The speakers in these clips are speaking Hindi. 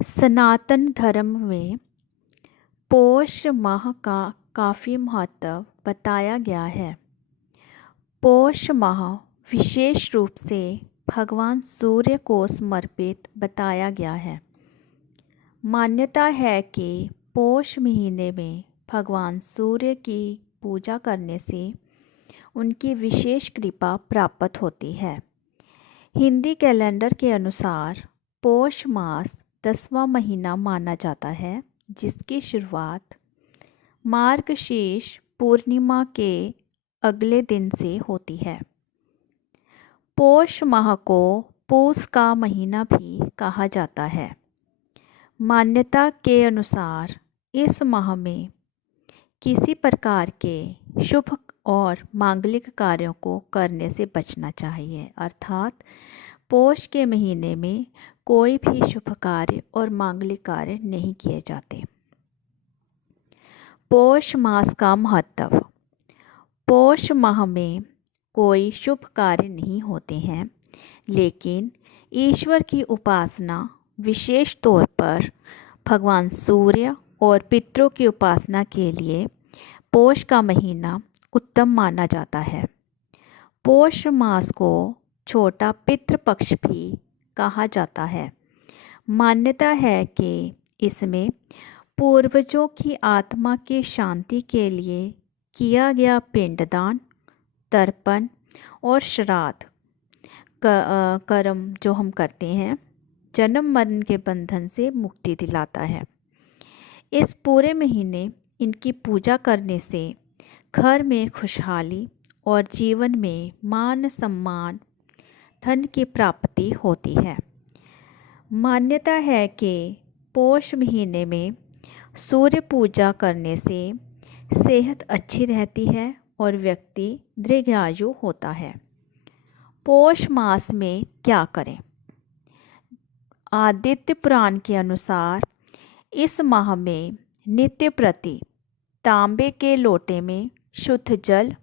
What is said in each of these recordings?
सनातन धर्म में पौष माह का काफ़ी महत्व बताया गया है। पौष माह विशेष रूप से भगवान सूर्य को समर्पित बताया गया है। मान्यता है कि पौष महीने में भगवान सूर्य की पूजा करने से उनकी विशेष कृपा प्राप्त होती है। हिंदी कैलेंडर के अनुसार पौष मास 10वां महीना माना जाता है, जिसकी शुरुआत मार्गशीर्ष पूर्णिमा के अगले दिन से होती है। पौष माह को पूस का महीना भी कहा जाता है। मान्यता के अनुसार इस माह में किसी प्रकार के शुभ और मांगलिक कार्यों को करने से बचना चाहिए, अर्थात पौष के महीने में कोई भी शुभ कार्य और मांगलिक कार्य नहीं किए जाते। पौष मास का महत्व। पौष माह में कोई शुभ कार्य नहीं होते हैं, लेकिन ईश्वर की उपासना, विशेष तौर पर भगवान सूर्य और पितरों की उपासना के लिए पौष का महीना उत्तम माना जाता है। पौष मास को छोटा पितृपक्ष भी कहा जाता है। मान्यता है कि इसमें पूर्वजों की आत्मा की शांति के लिए किया गया पिंडदान, तर्पण और श्राद्ध कर्म जो हम करते हैं, जन्म मरण के बंधन से मुक्ति दिलाता है। इस पूरे महीने इनकी पूजा करने से घर में खुशहाली और जीवन में मान सम्मान, धन की प्राप्ति होती है। मान्यता है कि पौष महीने में सूर्य पूजा करने से सेहत अच्छी रहती है और व्यक्ति दीर्घायु होता है। पौष मास में क्या करें? आदित्य पुराण के अनुसार इस माह में नित्य प्रति तांबे के लोटे में शुद्ध जल,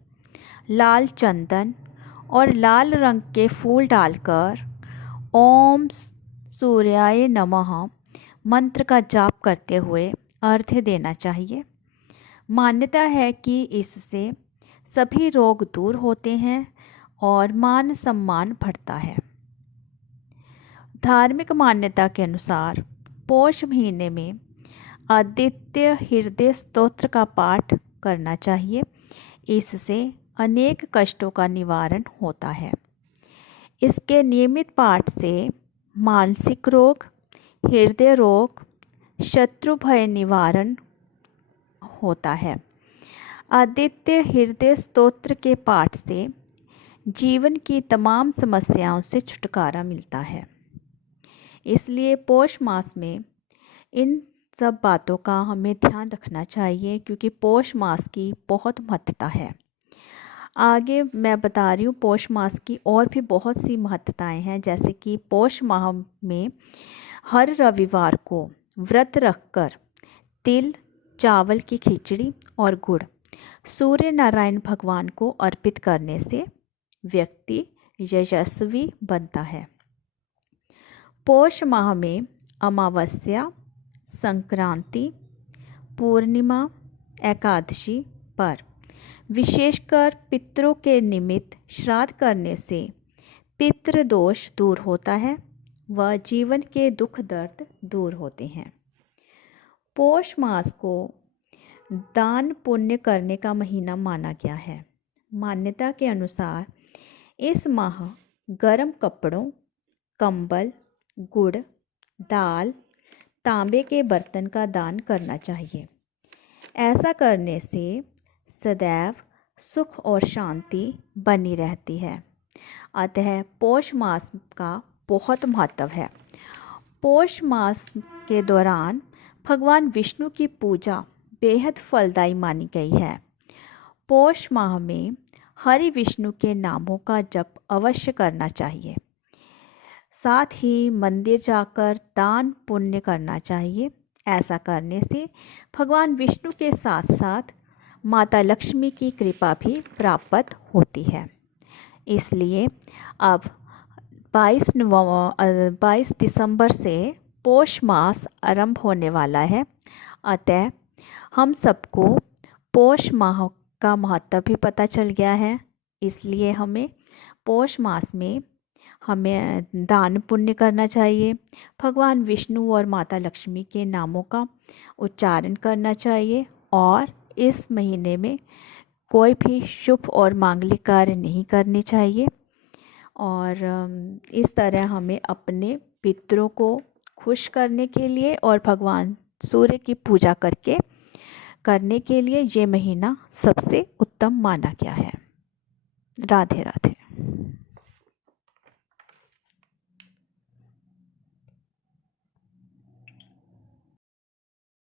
लाल चंदन और लाल रंग के फूल डालकर ओम सूर्याय नमः मंत्र का जाप करते हुए अर्घ्य देना चाहिए। मान्यता है कि इससे सभी रोग दूर होते हैं और मान सम्मान बढ़ता है। धार्मिक मान्यता के अनुसार पौष महीने में आदित्य हृदय स्तोत्र का पाठ करना चाहिए। इससे अनेक कष्टों का निवारण होता है। इसके नियमित पाठ से मानसिक रोग, हृदय रोग, शत्रु भय निवारण होता है। आदित्य हृदय स्तोत्र के पाठ से जीवन की तमाम समस्याओं से छुटकारा मिलता है। इसलिए पौष मास में इन सब बातों का हमें ध्यान रखना चाहिए, क्योंकि पौष मास की बहुत महत्ता है। आगे मैं बता रही हूँ पौष मास की और भी बहुत सी महत्ताएं हैं, जैसे कि पौष माह में हर रविवार को व्रत रखकर तिल, चावल की खिचड़ी और गुड़ सूर्य नारायण भगवान को अर्पित करने से व्यक्ति यशस्वी बनता है। पौष माह में अमावस्या, संक्रांति, पूर्णिमा, एकादशी पर विशेषकर पितरों के निमित्त श्राद्ध करने से पितृदोष दूर होता है व जीवन के दुख दर्द दूर होते हैं। पौष मास को दान पुण्य करने का महीना माना गया है। मान्यता के अनुसार इस माह गर्म कपड़ों, कंबल, गुड़, दाल, तांबे के बर्तन का दान करना चाहिए। ऐसा करने से सदैव सुख और शांति बनी रहती है। अतः पौष मास का बहुत महत्व है। पौष मास के दौरान भगवान विष्णु की पूजा बेहद फलदायी मानी गई है। पौष माह में हरि विष्णु के नामों का जप अवश्य करना चाहिए। साथ ही मंदिर जाकर दान पुण्य करना चाहिए। ऐसा करने से भगवान विष्णु के साथ साथ माता लक्ष्मी की कृपा भी प्राप्त होती है। इसलिए अब 22 दिसंबर से पौष मास आरंभ होने वाला है, अतः हम सबको पौष माह का महत्व भी पता चल गया है। इसलिए हमें पौष मास में हमें दान पुण्य करना चाहिए, भगवान विष्णु और माता लक्ष्मी के नामों का उच्चारण करना चाहिए और इस महीने में कोई भी शुभ और मांगलिक कार्य नहीं करने चाहिए। और इस तरह हमें अपने पितरों को खुश करने के लिए और भगवान सूर्य की पूजा करने के लिए ये महीना सबसे उत्तम माना गया है। राधे राधे।